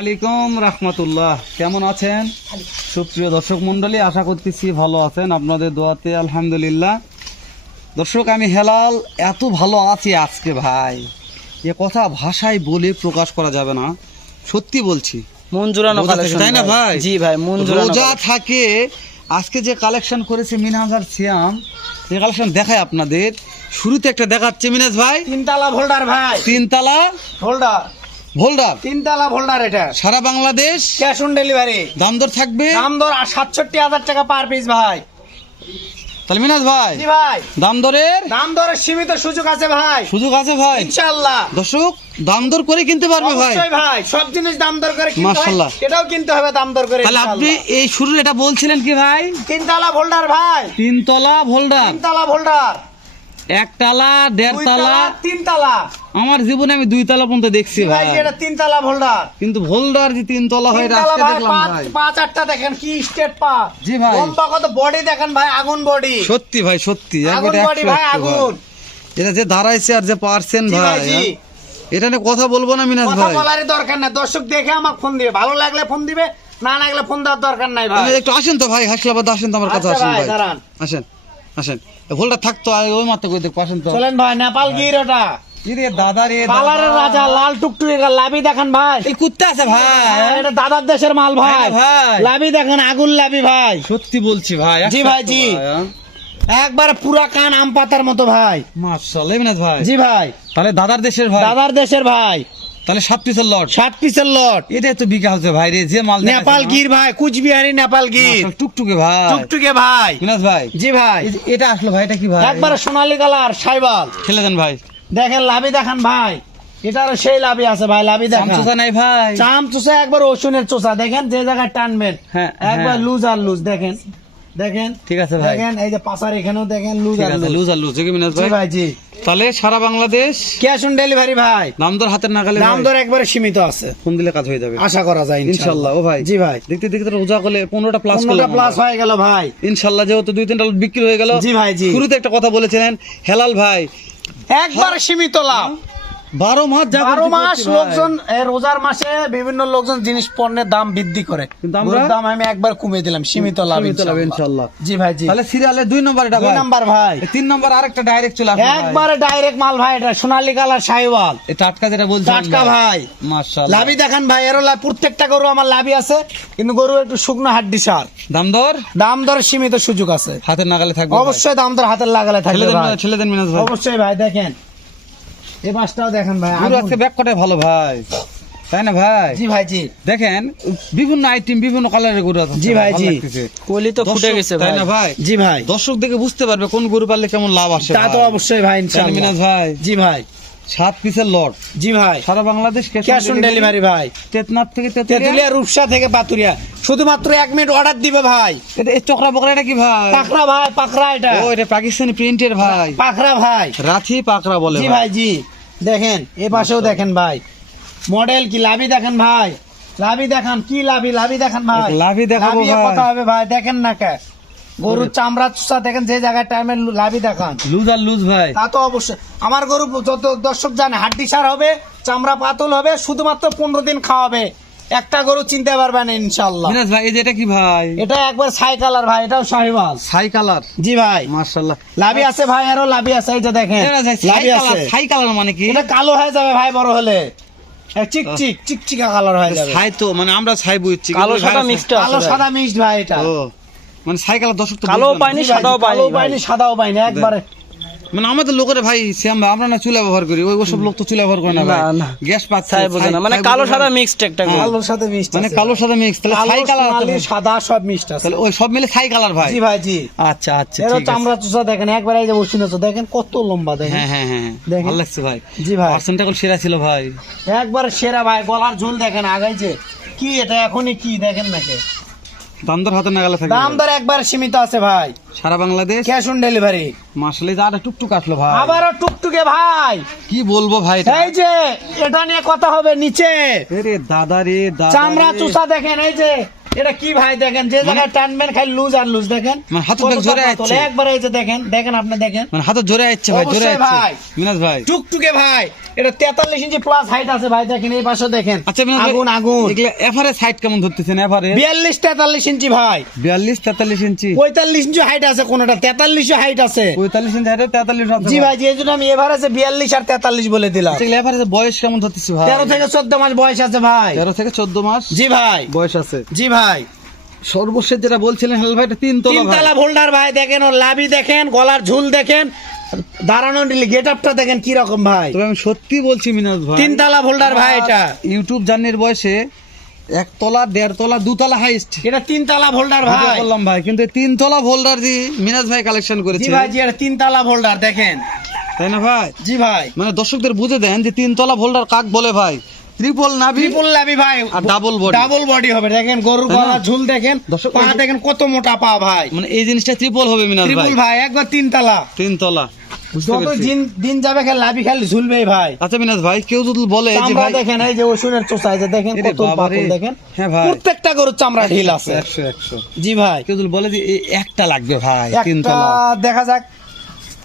আলাইকুম রাহমাতুল্লাহ। কেমন আছেন সুপ্রিয় দর্শক মন্ডলী? আশা করতেছি ভালো আছেন, আপনাদের দোয়াতে আলহামদুলিল্লাহ। দর্শক, আমি হেলাল এত ভালো আছি আজকে ভাই, এ কথা ভাষায় বলে প্রকাশ করা যাবে না। সত্যি বলছি, মন জোড়ানো কালেকশন, তাই না ভাই? জি ভাই, মন জোড়ানো রোজা থাকে। আজকে যে কালেকশন করেছে মিনহাজ সিয়াম, এই কালেকশন দেখায় আপনাদের। শুরুতে একটা দেখাচ্ছে মিনহাজ ভাই, তিনতলা ভোল্ডার ভাই, তিনতলা ভোল্ডার, ভোল্ডার, তিনতলা ভোল্ডার। এটা সারা বাংলাদেশ ক্যাশ অন ডেলিভারি, দাম দর থাকবে। দাম দর 67,000 টাকা পার পিস ভাই। তাহলে মিনহাজ ভাই, জি ভাই, দাম দরের সীমিত সুযোগ আছে ভাই, সুযোগ আছে ভাই ইনশাআল্লাহ। দর্শক, দাম দর করে কিনতে পারবে ভাই। অবশ্যই ভাই, সব জিনিস দাম দর করে কিনতে হয়, মাশাআল্লাহ। এটাও কিনতে হবে দাম দর করে তাহলে আপনি ইনশাআল্লাহ। এই শুরু এটা বলছিলেন কি ভাই? তিনতলা ভোল্ডার ভাই, তিনতলা ভোল্ডার, তিনতলা ভোল্ডার, একতলা, দেড়তলা, দুইতলা, তিনতলা। আমার জীবনে আমি দুইতলা পর্যন্ত দেখছি ভাই ভাই। এটা তিনতলা ভোল্ডার, কিন্তু ভোল্ডার যে তিনতলা হয় এটা তিনতলা আজকে ভাই, দেখলাম ভাই। পাঁচ আটটা দেখেন কি স্টেট পা। জি ভাই, লম্বা কত, বডি দেখেন ভাই, আগুন বডি, সত্যি ভাই সত্যি, আগুন একবারে বডি 100 ভাই, আগুন। এটা যে দাঁড়াইছে আর যে পারছেন জি ভাই, ভাই, জি। এটা নিয়ে কথা বলবো না মিনাজ কথা ভাই। বলারই দরকার নাই, দর্শক দেখে আমাকে ফোন দিবে, ভালো লাগলে ফোন দিবে, না লাগলে ফোন দেওয়ার দরকার নাই ভাই। একটু আসেন তো ভাই, হাসলাবাদ আসেন তো, আমার কথা আচ্ছা আসেন ভাই, ভাই, দাঁড়ান। আসেন আসেন। ভোল্ডার থাকতো আর ওই মাত্র কই দেখো, আসেন তো। চলেন ভাই, নেপাল গির ওটা, রে দাদা রে, কালারের রাজা, লাল টুকটুকে লাভি দেখেন ভাই। এই কুত্তা আছে ভাই, এটা দাদার দেশের মাল ভাই, হ্যাঁ ভাই। লাভি দেখেন, আগুন লাভি ভাই। সত্যি বলছি ভাই। জি ভাই, জি। একবারে পুরা কান আম পাতার মতো ভাই। মাশাআল্লাহ মিনাজ ভাই। জি ভাই, তাহলে দাদার দেশের ভাই, দাদার দেশের ভাই, তাহলে 7 পিসের লট, 7 পিসের লট। এটা তো বিঘা হচ্ছে ভাই রে, যে মাল নেপাল গির ভাই, কুচবিহারি নেপাল গির, টুকটুকে ভাই, টুকটুকে ভাই। মিনাজ ভাই। জি ভাই, এটা আসলো ভাই, এটা কি ভাই? একবারে সোনালী কালার সাইবাল। ঠেলে দেন ভাই। দেখেন লাভি দেখান ভাই, এটারও সেই লাভি আছে ভাই, লাভি দেখান। চামচুসা নাই ভাই, চাম চোষা, একবার রসুনের চোষা দেখেন, যে জায়গায় টানবেন হ্যাঁ, একবার হ্যাঁ। লুজ আর লুজ দেখেন, দেখেন ঠিক আছে ভাই, দেখেন, এই যে পাশার এখানেও দেখেন লুজ ঠিক আর আছে, লুজ। লুজ আর লুজ কি মিনাজ জি ভাই? ভাই, জি। তাহলে সারা বাংলাদেশ ক্যাশ অন ডেলিভারি ভাই, দাম দর হাতের নাগালে, দাম দর একবারে সীমিত আছে, ফোন দিলে কাজ হয়ে যাবে আশা করা যায় ইনশাআল্লাহ। ও ভাই, জি ভাই, দেখতে দেখতে রোজা করলে 15টা প্লাস 15টা প্লাস হয়ে গেল ভাই। ইনশাআল্লাহ, যেহেতু 2-3টা লট বিক্রি হয়ে গেল। জি ভাই, জি। শুরুতে একটা কথা বলেছিলেন হেলাল ভাই, একবারে সীমিত লাভ। 12 মাস যা 12 করতে মাস করতে ভাই। লোকজন রোজার মাসে বিভিন্ন লোকজন জিনিস পণ্যের দাম বৃদ্ধি করে, কিন্তু আমরা গরুর দাম আমি একবার কমিয়ে দিলাম, সীমিত লাভ সীমিত লাভ ইনশাআল্লাহ। জি ভাই, জি। তাহলে সিরিয়ালে 2 নম্বর এটা 2 ভাই, নাম্বার ভাই, 3 নম্বর আরেকটা ডাইরেক্ট চলে আসবে ভাই। একবারে ডাইরেক্ট মাল ভাই, এটা সোনালী কালার সাইওয়াল, এই টাটকা যেটা বলছেন টাটকা ভাই। মাশাআল্লাহ। লাভি দেখান ভাই, এরও প্রত্যেকটা গরু আমার লাভি আছে, কিন্তু গরু একটু শুকনো হাড্ডি সার। দাম দর দাম দর সীমিত সুযোগ আছে, হাতের নাগালে থাকবে ভাই। অবশ্যই দাম দর হাতের লাগালে ঠেলে থাকবে দেন ভাই। মিনাজ, ঠেলে দেন মিনাজ ভাই। অবশ্যই ভাই, দেখেন এই পাশটাও দেখেন ভাই, পুরো আগুন। আজকে ব্যাক কটাই ভালো ভাই, তাই না ভাই? জি ভাই, জি। দেখেন বিভিন্ন আইটেম, বিভিন্ন কালারের গরু আছে জি ভাই, ভালো জি। লাগতেছে। কোহলি তো ফুটে দর্শক, গেছে তাই না ভাই? জি ভাই, দর্শক দেখে বুঝতে পারবে কোন গরু পাললে কেমন লাভ আসে তা তো ভাই। অবশ্যই ভাই, তাই না ইনশাআল্লাহ। মিনাজ ভাই? জি ভাই, 7 পিসের লট, জি ভাই, সারা বাংলাদেশ ক্যাশ অন ডেলিভারি ভাই। তেতনাথ থেকে তেতুলিয়া। তেতুলিয়া, রূপসা থেকে পাতুরিয়া, শুধুমাত্র 1 মিনিট অর্ডার দিবে ভাই। এটা এই চকরা বকরা এটা কি ভাই? পাকড়া ভাই, পাকড়া এটা, ও এটা পাকিস্তানি প্রিন্টের ভাই, পাকড়া ভাই। রাথি পাকড়া বলে জি ভাই। ভাই, জি। দেখেন এ পাশেও দেখেন ভাই, মডেল কি লাভি দেখেন ভাই, লাভি দেখান, কি লাভি, লাভি দেখান ভাই, লাভি দেখাবো লাভিয়ে ভাই। কথা হবে ভাই, দেখেন না কে গরুর চামড়া চুষা দেখেন, যে জায়গায় টাইমে লাভি দেখান। লুজ আর লুজ ভাই। তা তো অবশ্যই, আমার গরু যত দর্শক জানে হাড্ডি সার হবে, চামড়া পাতল হবে, শুধুমাত্র 15 দিন খাওয়াবে, একটা গরু চিনতে পারবেন ইনশাআল্লাহ। মিনাজ ভাই, এই যে এটা কি ভাই? এটা একবার ছাই কালার ভাই, এটাও শাহিওয়াল। ছাই কালার, জি ভাই, মাশাআল্লাহ। লাভি আছে ভাই, আরো লাভি আছে, এই যে দেখেন লাভি আছে। ছাই কালার মানে কি? এটা কালো হয়ে যাবে ভাই বড় হলে, চিকচিক চিকচিকা কালার হয়ে যাবে। ছাই তো মানে আমরা ছাই বুঝছি, কালো কিন্তু সাদা ভাই মিক্সড, কালো সাদা মিক্সড ভাই এটা। ও মানে ছাই কালার দর্শক তো কালো বুঝবে না। পাইনি, সাদাও পাইনি, পাইনি সাদাও পাইনি, একবারে। মানে আমাদের লোকের ভাই শ্যাম ভাই, আমরা না চুলা ব্যবহার করি, ওই সব লোক তো চুলা ব্যবহার করে না ভাই, না। গ্যাস পাচ্ছে, ছাই বোঝে না, মানে কালো সাদা মিক্সড একটা গরু। কালোর সাথে মিক্সড মানে কালো সাদা মিক্স, তাহলে ছাই কালার কালো সাদা সব মিক্সড আছে। তাহলে ওই সব মিলে ছাই কালার ভাই। জি ভাই, জি। আচ্ছা আচ্ছা, এর ঠিক আছে। চামড়া চুষা দেখেন, একবার এই যে বসিন আছে দেখেন, কত লম্বা দেখেন। হ্যাঁ হ্যাঁ হ্যাঁ, দেখেন। ভালো লাগছে ভাই। জি ভাই, পার্সেন্টটা সেরা ছিল ভাই। একবার সেরা ভাই, গলার ঝোল দেখেন আগাইছে কি, এটা এখনই কি দেখেন নাকি। দাম দর হাতে নাগালে থাকবে দাম দর একবার সীমিত আছে ভাই, সারা বাংলাদেশ, ক্যাশ অন ডেলিভারি। মাসলে যা টুকটুক আসলো ভাই, আবারও টুকটুকে ভাই, কি বলবো ভাই। এই যে এটা নিয়ে কথা হবে নিচে, রে দাদা রে দাদা, চামড়া চুষা দেখেন, এই যে এটা কি ভাই দেখেন, যে জায়গায় টানবেন খালি লুজ আর লুজ দেখেন, মানে হাতের ব্যাগ জোরে আসছে। একবারে এই যে দেখেন, দেখেন আপনি দেখেন, মানে হাতে জোরে আসছে ভাই, জোরে অবশ্যই আসছে ভাই। মিনাজ ভাই। টুকটুকে ভাই, এটা 43 ইঞ্চি প্লাস হাইট আছে ভাই, দেখেন এই পাশে দেখেন, আচ্ছা মিনাজ ভাই, আগুন আগুন। এগুলা এভারেজ হাইট কেমন ধরতেছেন? এভারেজ 42 43 ইঞ্চি ভাই, 42 43 ইঞ্চি, 45 ইঞ্চি হাইট আছে, কোনটা 43 হাইট আছে। 45 ইঞ্চি হাইটে 43 আছে জি ভাই। ভাই, জি এই জন্য আমি এভারেজে 42 আর 43 বলে দিলাম। আচ্ছা, এগুলা এভারেজ বয়স কেমন ধরতেছি ভাই? 13 থেকে 14 মাস বয়স আছে ভাই। 13 থেকে 14 মাস জি ভাই, বয়স আছে। জি ভাই। সর্বশেষ যেটা বলছিলেন হেলাল ভাই, এটা 3 তলা ভাই। তিনতলা ভোল্ডার ভাই, দেখেন ওর লাভি দেখেন, গলার ঝুল দেখেন, দাঁড়ানো গেট আপটা দেখেন কি রকম ভাই। তবে আমি সত্যি বলছি মিনাজ ভাই, তিনতলা ভোল্ডার ভাই এটা। ইউটিউব জার্নির বয়সে 1 তলা 1.5 তলা 2 তলা হাইস্ট এটা তিনতলা ভোল্ডার ভাই। বললাম ভাই, কিন্তু 3 তলা ভোল্ডার দিয়ে মিনাজ ভাই কালেকশন জি করেছে, ভাই, জি এটা তিনতলা ভোল্ডার দেখেন। তাই না ভাই? জি ভাই, মানে দর্শকদের বুঝে দেন যে 3 তলা ভোল্ডার কাক বলে ভাই। ট্রিপল নাভি ট্রিপল লাভি ভাই, আর ডাবল বডি, ডাবল বডি হবে দেখেন, গরুর তাই না? গলার ঝুল দেখেন, দর্শক, পা দেখেন কত মোটা পা ভাই। মানে এই জিনিসটা ট্রিপল হবে মিনাজ ভাই, ট্রিপল ভাই, একবার তিনতলা। 3 তলা। বুঝতে যত পেরেছি। দিন যাবে খালি লাভি খালি ঝুলবে ভাই। আচ্ছা মিনাজ ভাই, কেউ যদি বলে যে চামড়া ভাই দেখেন, এই যে ওষুনের চোষা, এই যে দেখেন এরে কত বাবা রে। পাতল দেখেন, হ্যাঁ ভাই। প্রত্যেকটা গরুর চামড়া ঢিল আছে। 100 জি ভাই, কেউ যদি বলে যে এই একটা লাগবে ভাই 3 একটা তলা, দেখা যাক,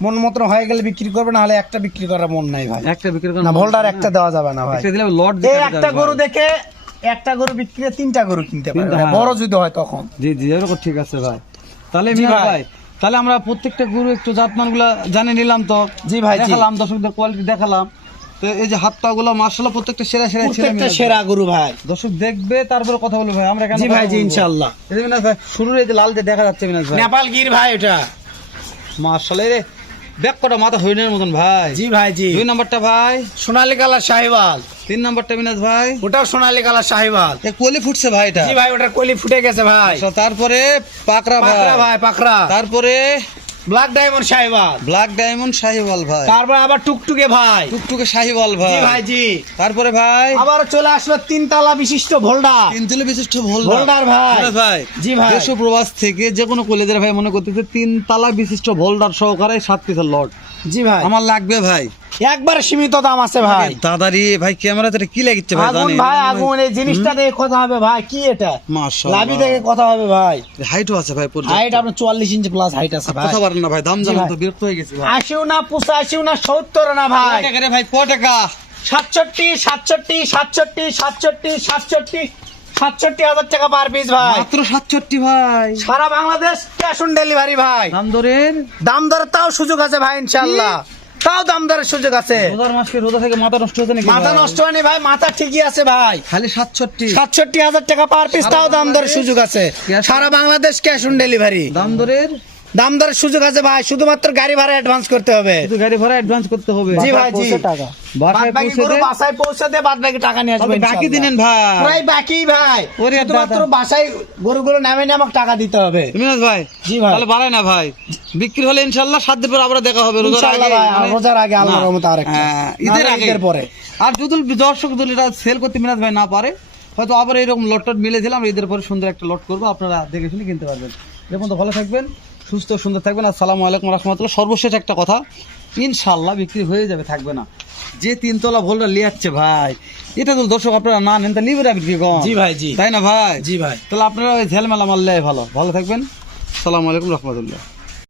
মন মতো হয়ে গেলে বিক্রি করবে, না হলে একটা বিক্রি করার মন নাই ভাই। একটা বিক্রি না ভোল্ডার একটা দেওয়া যাবে না ভাই। একটা দিলে লট এই একটা গরু দেখে একটা গরু বিক্রি করে 3টা গরু কিনতে পারবে, তিনটা, হ্যাঁ। বড় যদি হয় তখন। জি জি, এরকম ঠিক আছে ভাই। তাহলে জি মিনাজ ভাই। ভাই, তাহলে আমরা প্রত্যেকটা গরু একটু জাতমান গুলা জানে নিলাম তো। জি ভাই, জি। দেখালাম দর্শকদের কোয়ালিটি দেখালাম। তো এই যে হাত পা গুলো মার্শাল্লাহ প্রত্যেকটা সেরা সেরা ছিল প্রত্যেকটা মিনাজ ভাই। সেরা গরু ভাই। দর্শক দেখবে তারপরে কথা বলবে ভাই, আমরা কেন জি কথা ভাই, জি বলবো? ইনশাআল্লাহ। এই যে মিনাজ ভাই, শুরুর এই যে লাল যে দেখা যাচ্ছে মিনাজ ভাই, নেপাল গির ভাই এটা। মার্শাল্লাহ রে, ব্যাক কটা মাথা হইনের মতন ভাই। জি ভাই, জি। 2 নাম্বারটা ভাই, সোনালী কালার শাহিওয়াল। 3 নাম্বারটা মিনাজ ভাই, ওটাও সোনালী কালার শাহিওয়াল। এ কোলে ফুটছে ভাই এটা। জি ভাই, ওটার কলি ফুটে গেছে ভাই। আচ্ছা, তারপরে পাকড়া পাকড়া ভাই, ভাই, পাকড়া। তারপরে black diamond Sahiwal. Black diamond Sahiwal ভাই, তারপর আবার টুকটুকে ভাই। টুকটুকে শাহিওয়াল ভাই। জি ভাই, জি। তারপরে ভাই আবার চলে আসবে 3 তলা বিশিষ্ট ভোল্ডার। 3 তলা বিশিষ্ট ভোল্ডার ভাই। ভাই। জি ভাই। দেশ ও প্রবাস থেকে যে কোনো কলেজের ভাই মনে করতেছে 3 তলা বিশিষ্ট ভোল্ডার সহকারে 7 পিসের লট জি ভাই, আমার লাগবে ভাই। একবার সীমিত দাম আছে ভাই। দাদারি ভাই, ক্যামেরাতে কি লাগিচ্ছে ভাই আগুন জানেন? ভাই, আগুন। এই জিনিসটা দেখে কথা হবে ভাই, কি এটা মাশাআল্লাহ, লাভি দেখে কথা হবে ভাই। হাইটও আছে ভাই, পর্যাপ্ত। হাইট আপনার 44 ইঞ্চি প্লাস হাইট আছে ভাই। কথা পারেন না ভাই, দাম জি জানান ভাই। তো, বিরক্ত হয়ে গেছি ভাই। 80 না 85 না 70 না ভাই, কয় টাকা রে ভাই, কয় টাকা? 67 67 67 67 67 67,000 টাকা পার পিস ভাই। মাত্র 67 ভাই। সারা বাংলাদেশ ক্যাশ অন ডেলিভারি ভাই। দাম ধরেন, দাম দরে তাও সুযোগ আছে ভাই, ইনশাআল্লাহ তাও দাম দরের সুযোগ আছে। রোজার মাসকে রোজা থেকে মাথা নষ্ট হচ্ছে নাকি মাথা ভাই? নষ্ট হয়নি ভাই, মাথা ঠিকই আছে ভাই। খালি 67 67,000 টাকা পার পিস, তাও দাম দরের সুযোগ আছে। সারা বাংলাদেশ ক্যাশ অন ডেলিভারি, দাম ধরেন, দাম দরের সুযোগ আছে ভাই। শুধুমাত্র গাড়ি ভাড়া অ্যাডভান্স করতে হবে। শুধু গাড়ি ভাড়া অ্যাডভান্স করতে হবে। জি ভাই, জি। বাসায় বাকি পৌঁছে গরু দে। বাসায় পৌঁছে দিয়ে বাদ বাকি টাকা নিয়ে আসবে তবে বাকি দিনেন ভাই। প্রায় বাকি ভাই, ওরে শুধুমাত্র দাদা। বাসায় গরুগুলো নামে নিয়ে আমাকে টাকা দিতে হবে। মিনাজ ভাই, জি ভাই। তাহলে বাড়াই না ভাই, বিক্রি হলে ইনশাআল্লাহ 7 দিন পর আবার দেখা হবে রোজার ইনশাআল্লাহ আগে। ভাই, মানে- রোজার আগে আল্লাহর না, রহমতে আরেকটা। হ্যাঁ, ঈদের নাহলে আগে, ঈদের পরে। আর যদি দর্শক যদি এটা সেল করতে মিনাজ ভাই না পারে, হয়তো আবার এরকম লট টট মিলে দিলাম, ঈদের পরে সুন্দর একটা লট করবো, আপনারা দেখে শুনে কিনতে পারবেন। এখন তো ভালো থাকবেন, সুস্থ সুন্দর থাকবেন। আসসালামু আলাইকুম রাহমাতুল্লাহ। সর্বশেষ একটা কথা, ইনশাআল্লাহ বিক্রি হয়ে যাবে, থাকবে না। যে 3 তলা ভোল্ডার লিয়াচ্ছে ভাই, এটা তো দর্শক আপনারা না নেন, তা লিবে রাখবেন কি কম? জি ভাই, জি। তাই না ভাই? জি ভাই। তাহলে আপনারা ওই ঝেলমেলা মারলে ভালো থাকবেন। আসসালামু আলাইকুম রাহমাতুল্লাহ।